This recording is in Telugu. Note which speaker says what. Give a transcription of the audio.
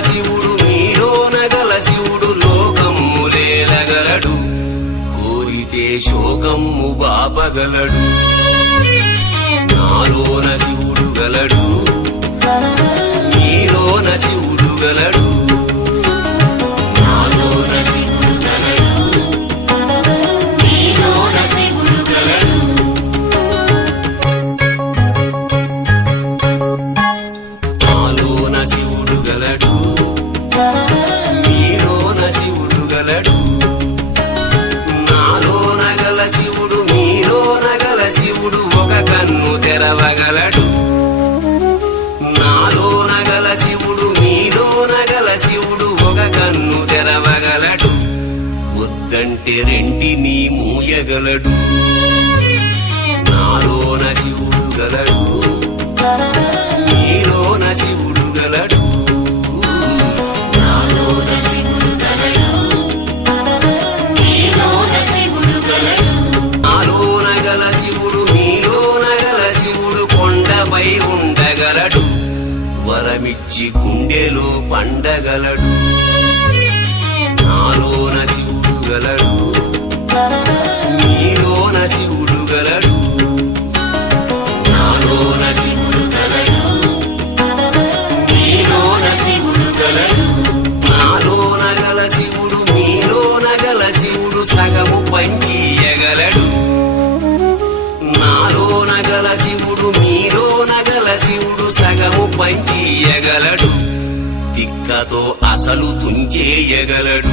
Speaker 1: శివుడు మీలోనగల శివుడు లోకమ్ములేలగలడు
Speaker 2: కోరితే శోకము బాపగలడు. నాలోన శివుడు గలడు.
Speaker 1: నీలోన శివుడు ఒక కన్ను తెరవగలడు. వద్దంటే రెంటిని మూయగలడు. నాలోన వరమిచ్చి గుండెలో పండగలడు. నాలోన శివుడు గలడు నీలోన శివుడు గలడు
Speaker 2: నాలోన శివుడు గలడు నీలోన శివుడు గలడు
Speaker 1: నాలోన గల శివుడు నీలోన గల శివుడు సగము పంచియగలడు. నాలోన గల శివుడు నీలోన గల శివుడు సగము పంచియగలడు తిక్కతో అసలు తుంచేయగలడు